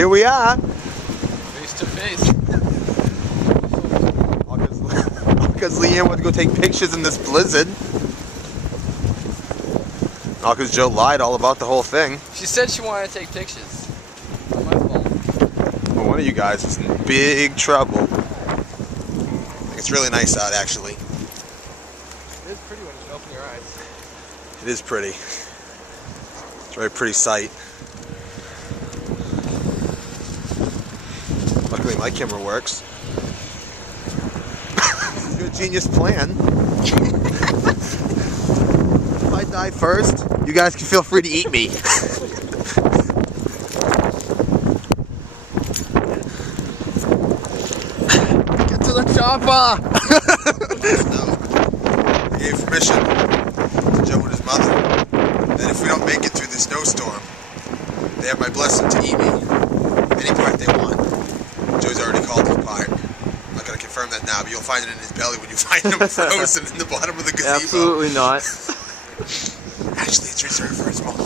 Here we are. Face to face. Because LeeAnn went to go take pictures in this blizzard. All because Joe lied all about the whole thing. She said she wanted to take pictures. Not my fault. Well, one of you guys is in big trouble. It's really nice out, actually. It is pretty when you open your eyes. It is pretty. It's a very pretty sight. Luckily, my camera works. Good genius plan. If I die first, you guys can feel free to eat me. Get to the chopper! No. I gave permission to Joe and his mother that if we don't make it through the snowstorm, they have my blessing to eat me. Any part they want. Joe's already called his part. I'm not going to confirm that now, but you'll find it in his belly when you find him frozen in the bottom of the gazebo. Absolutely not. Actually, it's reserved for his mom.